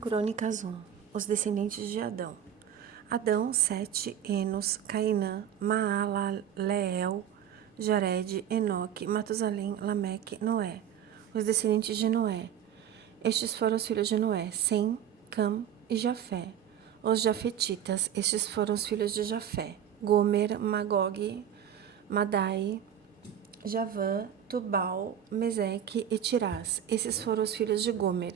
Crônicas 1. Os descendentes de Adão. Adão, Sete, Enos, Cainã, Maalaleel, Jared, Enoque, Matusalém, Lameque, Noé. Os descendentes de Noé. Estes foram os filhos de Noé, Sem, Cam e Jafé. Os jafetitas, estes foram os filhos de Jafé, Gomer, Magog, Madai, Javã, Tubal, Meseque e Tirás. Esses foram os filhos de Gomer,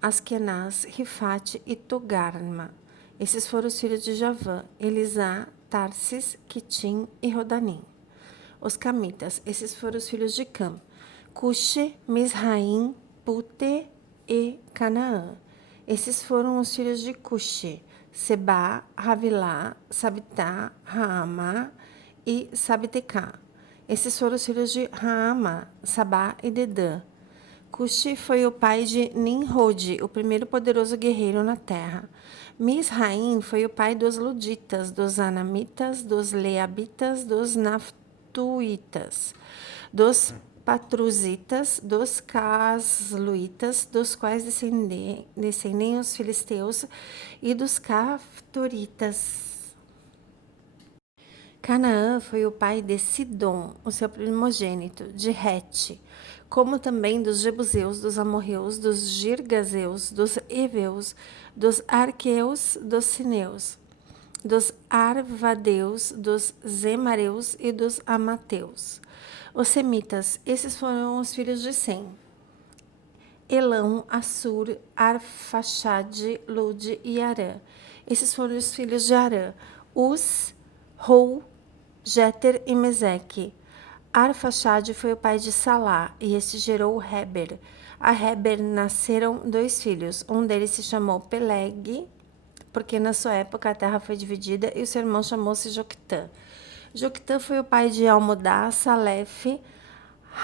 Askenaz, Rifate e Togarma. Esses foram os filhos de Javã, Elisá, Tarsis, Quitim e Rodanim. Os camitas, esses foram os filhos de Cam, Cuxe, Misraim, Pute e Canaã. Esses foram os filhos de Cuxe, Seba, Havilá, Sabitá, Raamá e Sabitecá. Esses foram os filhos de Raamá, Sabá e Dedã. Cuxi foi o pai de Nimrod, o primeiro poderoso guerreiro na terra. Misraim foi o pai dos Luditas, dos Anamitas, dos Leabitas, dos Naftuitas, dos Patruzitas, dos Casluitas, dos quais descendem os filisteus, e dos Caftoritas. Canaã foi o pai de Sidom, o seu primogênito, de Hete, como também dos Jebuseus, dos Amorreus, dos Girgazeus, dos Eveus, dos Arqueus, dos Sineus, dos Arvadeus, dos Zemareus e dos Amateus. Os Semitas, esses foram os filhos de Sem: Elão, Assur, Arfaxade, Lude e Arã. Esses foram os filhos de Arã: Uz, Rou, Jeter e Meseque. Arfaxade foi o pai de Salá, e este gerou Heber. A Heber nasceram dois filhos. Um deles se chamou Peleg, porque na sua época a terra foi dividida, e o seu irmão chamou-se Joctã. Joctã foi o pai de Almodá, Salef,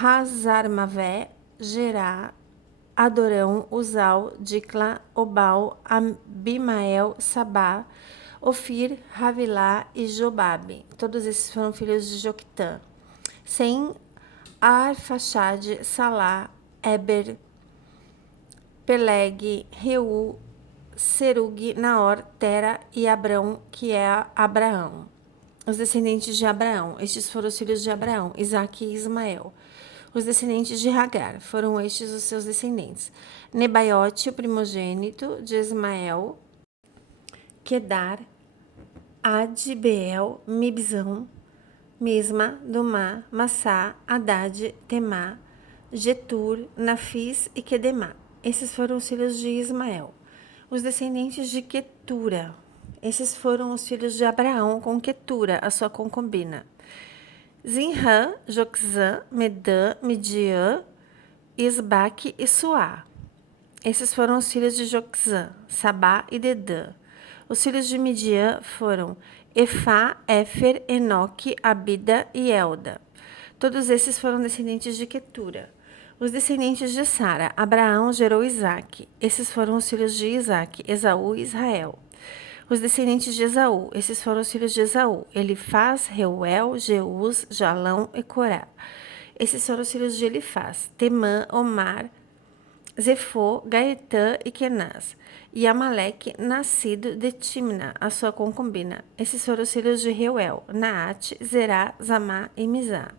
Hazarmavé, Gerá, Adorão, Uzal, Dicla, Obal, Abimael, Sabá, Ofir, Havilá e Jobabe. Todos esses foram filhos de Joctã. Sem, Arfaxade, Salá, Eber, Peleg, Reu, Serug, Naor, Tera e Abrão, que é Abraão. Os descendentes de Abraão. Estes foram os filhos de Abraão, Isaque e Ismael. Os descendentes de Hagar. Foram estes os seus descendentes: Nebaiote, o primogênito de Ismael, Quedar, Adbeel, Mibzão, Misma, Dumá, Massá, Haddad, Temá, Getur, Nafis e Quedemá. Esses foram os filhos de Ismael. Os descendentes de Quetura. Esses foram os filhos de Abraão com Quetura, a sua concubina: Zinrã, Joxã, Medã, Midian, Isbaque e Suá. Esses foram os filhos de Joxã, Sabá e Dedã. Os filhos de Midian foram Efá, Éfer, Enoque, Abida e Elda. Todos esses foram descendentes de Quetura. Os descendentes de Sara. Abraão gerou Isaque. Esses foram os filhos de Isaque, Esaú e Israel. Os descendentes de Esaú. Esses foram os filhos de Esaú: Elifaz, Reuel, Jeús, Jalão e Corá. Esses foram os filhos de Elifaz: Temã, Omar, Zefô, Gaetã e Kenaz. E Amaleque, nascido de Timna, a sua concubina. Esses foram os filhos de Reuel: Naate, Zerá, Zamá e Mizá.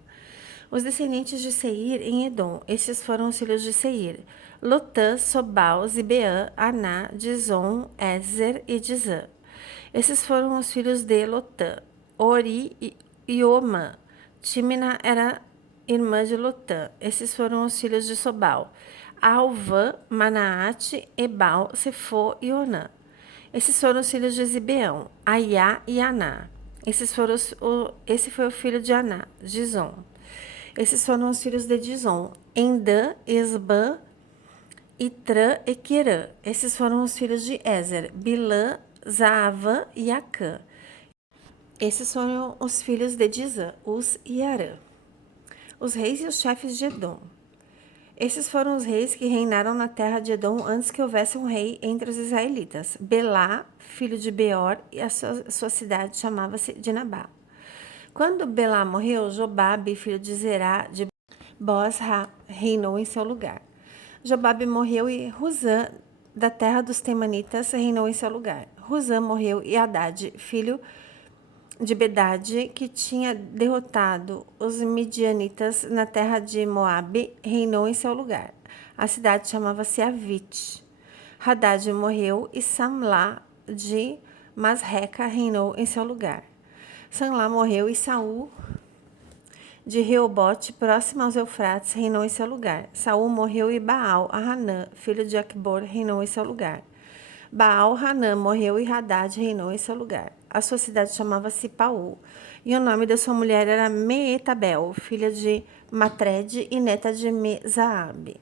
Os descendentes de Seir em Edom. Estes foram os filhos de Seir: Lotã, Sobal, Zibeã, Aná, Dizon, Ezer e Dizã. Esses foram os filhos de Lotã: Ori e Omã. Timna era irmã de Lotã. Esses foram os filhos de Sobal: Alvã, Manaate, Ebal, Sefô e Onã. Esses foram os filhos de Zibeão: Aiá e Aná. Esse foi o filho de Aná, Dizon. Esses foram os filhos de Dizon: Endã, Esbã, Itrã e Querã. Esses foram os filhos de Ezer: Bilã, Zaavã e Acã. Esses foram os filhos de Dizã, Uz e Arã. Os reis e os chefes de Edom. Esses foram os reis que reinaram na terra de Edom antes que houvesse um rei entre os israelitas: Belá, filho de Beor, e a sua cidade chamava-se Dinabá. Quando Belá morreu, Jobabe, filho de Zerá, de Bosra, reinou em seu lugar. Jobabe morreu e Husã da terra dos Temanitas, reinou em seu lugar. Husam morreu e Haddad, filho de Bedade, que tinha derrotado os midianitas na terra de Moabe, reinou em seu lugar. A cidade chamava-se Avit. Haddad morreu e Samlá de Masreca reinou em seu lugar. Samlá morreu e Saul de Reobote, próximo aos Eufrates, reinou em seu lugar. Saul morreu e Baal, a Hanã, filho de Acbor, reinou em seu lugar. Baal Hanã morreu e Haddad reinou em seu lugar. A sua cidade chamava-se Paú, e o nome da sua mulher era Meetabel, filha de Matred e neta de Mezaabe.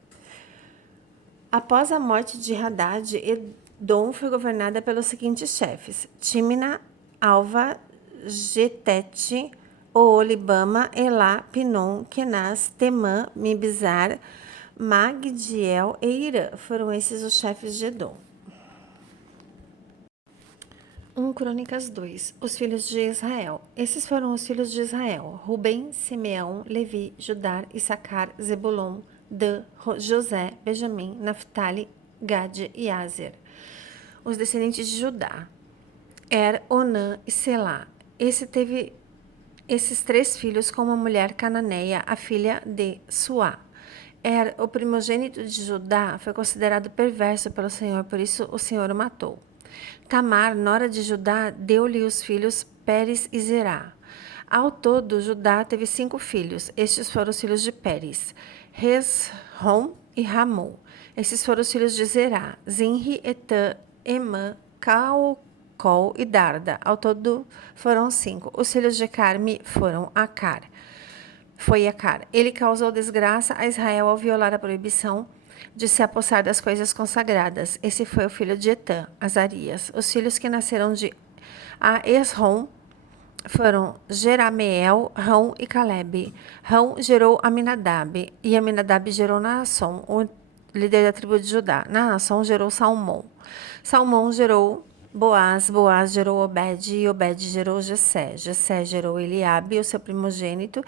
Após a morte de Haddad, Edom foi governada pelos seguintes chefes: Timna, Alva, Getete, Oolibama, Elá, Pinom, Kenaz, Temã, Mibzar, Magdiel e Irã. Foram esses os chefes de Edom. 1 Crônicas 2. Os filhos de Israel. Esses foram os filhos de Israel: Rubem, Simeão, Levi, Judá, Issacar, Zebulon, Dan, José, Benjamim, Naftali, Gade e Aser. Os descendentes de Judá: Onã e Selá. Esse teve esses 3 filhos com uma mulher cananeia, a filha de Suá. O primogênito de Judá, foi considerado perverso pelo Senhor, por isso o Senhor o matou. Tamar, nora de Judá, deu-lhe os filhos Pérez e Zerá. Ao todo, Judá teve 5 filhos. Estes foram os filhos de Pérez: Hezrom e Ramon. Esses foram os filhos de Zerá: Zinri, Etã, Emã, Calcol e Darda. Ao todo foram 5. Os filhos de Carme foram Acar. Ele causou desgraça a Israel ao violar a proibição de se apossar das coisas consagradas. Esse foi o filho de Etã, Azarias. Os filhos que nasceram de Esrom foram Jerameel, Rão e Caleb. Rão gerou Aminadab, e Aminadab gerou Naasson, o líder da tribo de Judá. Naasson gerou Salmão. Salmão gerou Boaz, Boaz gerou Obed, e Obed gerou Jessé. Jessé gerou Eliabe, o seu primogênito,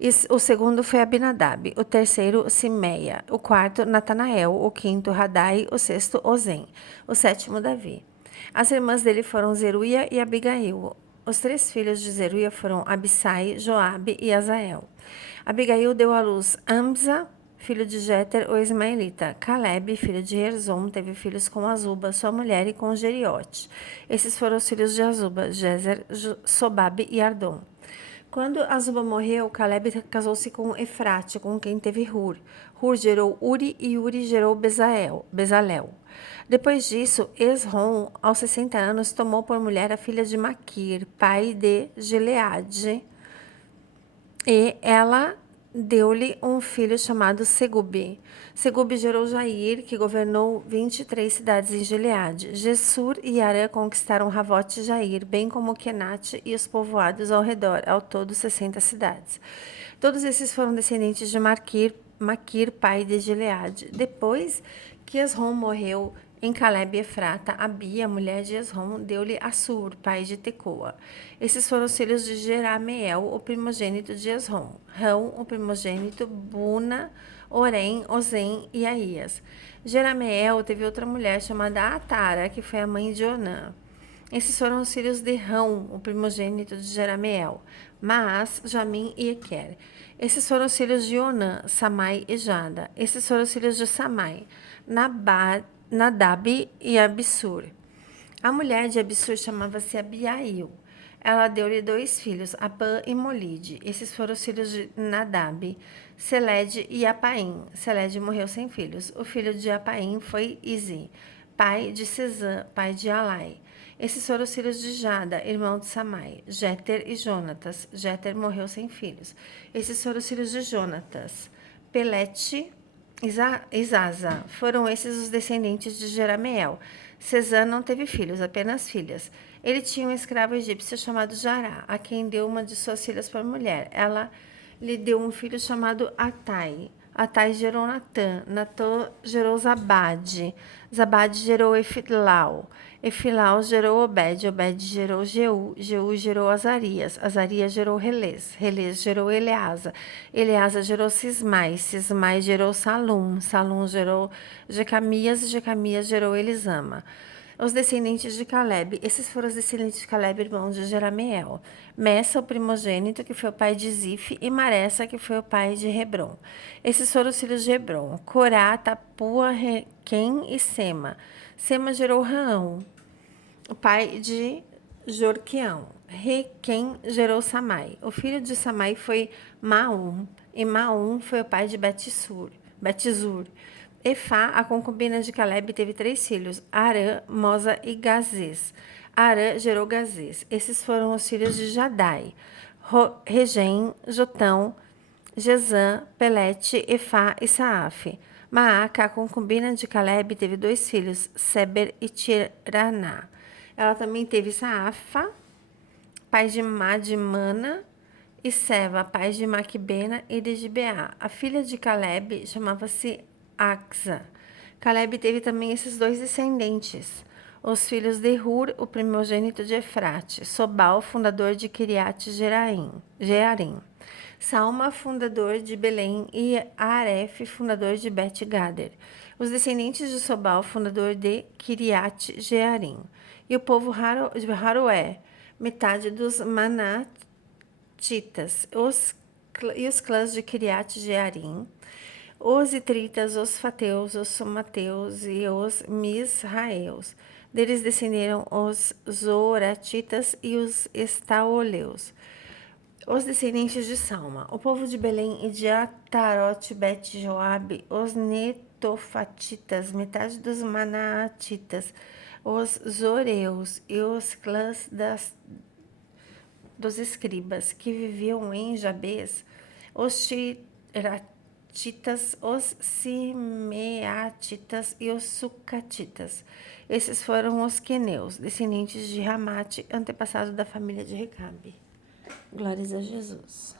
e o segundo foi Abinadab, o terceiro Simeia, o quarto Natanael, o quinto Radai, o sexto Ozem, o sétimo Davi. As irmãs dele foram Zeruia e Abigail. Os 3 filhos de Zeruia foram Abissai, Joabe e Azael. Abigail deu à luz Amza, filho de Jéter, o ismaelita. Caleb, filho de Herzom, teve filhos com Azuba, sua mulher, e com Geriote. Esses foram os filhos de Azuba: Jezer, Sobabe e Ardom. Quando Azuba morreu, Caleb casou-se com Efrate, com quem teve Hur. Hur gerou Uri e Uri gerou Bezalel. Depois disso, Esrom, aos 60 anos, tomou por mulher a filha de Maquir, pai de Gileade, e ela deu-lhe um filho chamado Segube. Segube gerou Jair, que governou 23 cidades em Gileade. Gessur e Arã conquistaram Ravote e Jair, bem como Kenate e os povoados ao redor, ao todo 60 cidades. Todos esses foram descendentes de Maquir, pai de Gileade. Depois que Esrom morreu em Caleb e Efrata, Abia, mulher de Esrom, deu-lhe Assur, pai de Tecoa. Esses foram os filhos de Jerameel, o primogênito de Esrom. Rão, o primogênito, Buna, Orém, Ozem e Aías. Jerameel teve outra mulher chamada Atara, que foi a mãe de Onã. Esses foram os filhos de Rão, o primogênito de Jerameel, Maás, Jamim e Equer. Esses foram os filhos de Onã, Samai e Jada. Esses foram os filhos de Samai, Nadab e Abissur. A mulher de Abissur chamava-se Abiail. Ela deu-lhe 2 filhos, Apã e Molide. Esses foram os filhos de Nadab, Seled e Apaim. Seled morreu sem filhos. O filho de Apaim foi Izi, pai de Cesã, pai de Alai. Esses foram os filhos de Jada, irmão de Samai, Jéter e Jonatas. Jéter morreu sem filhos. Esses foram os filhos de Jonatas, Pelete e Zaza. Foram esses os descendentes de Jerameel. Cesã não teve filhos, apenas filhas. Ele tinha um escravo egípcio chamado Jará, a quem deu uma de suas filhas por mulher. Ela lhe deu um filho chamado Atai. Atai gerou Natã, Natã gerou Zabade, Zabade gerou Efilau, Efilau gerou Obed, Obed gerou Jeú, Jeú gerou Azarias, Azarias gerou Relês, Relês gerou Eleasa, Eleasa gerou Cismai, Cismai gerou Salum, Salum gerou Jecamias, Jecamias gerou Elisama. Os descendentes de Caleb. Esses foram os descendentes de Caleb, irmãos de Jerameel. Messa, o primogênito, que foi o pai de Zif, e Maressa, que foi o pai de Hebron. Esses foram os filhos de Hebron: Corá, Tapua, Requem e Sema. Sema gerou Raão, o pai de Jorqueão. Requem gerou Samai. O filho de Samai foi Maum, e Maum foi o pai de Betizur. Efá, a concubina de Caleb, teve 3 filhos: Arã, Mosa e Gazês. Arã gerou Gazês. Esses foram os filhos de Jadai: Regem, Jotão, Jezã, Pelete, Efá e Saaf. Maaca, a concubina de Caleb, teve 2 filhos: Seber e Tiraná. Ela também teve Saafa, pai de Madimana, e Seva, pai de Maquibena e de Gibeá. A filha de Caleb chamava-se Axa. Caleb teve também esses 2 descendentes: os filhos de Hur, o primogênito de Efrate, Sobal, fundador de Kiriat Jearim, Salma, fundador de Belém, e Aref, fundador de Bet-Gader. Os descendentes de Sobal, fundador de Kiriat Jearim. E o povo de Haroé, metade dos Manatitas, e os clãs de Kiriat Jearim, os Itritas, os Fateus, os Somateus e os Misraeus. Deles descenderam os Zoratitas e os Estaoleus. Os descendentes de Salma, o povo de Belém e de Atarote, Bet-Joabe, os Netofatitas, metade dos Manaatitas, os Zoreus e os clãs dos escribas que viviam em Jabes, os Tiratitas, os Simeatitas e os Sucatitas. Esses foram os queneus, descendentes de Ramate, antepassado da família de Recabe. Glórias a Jesus.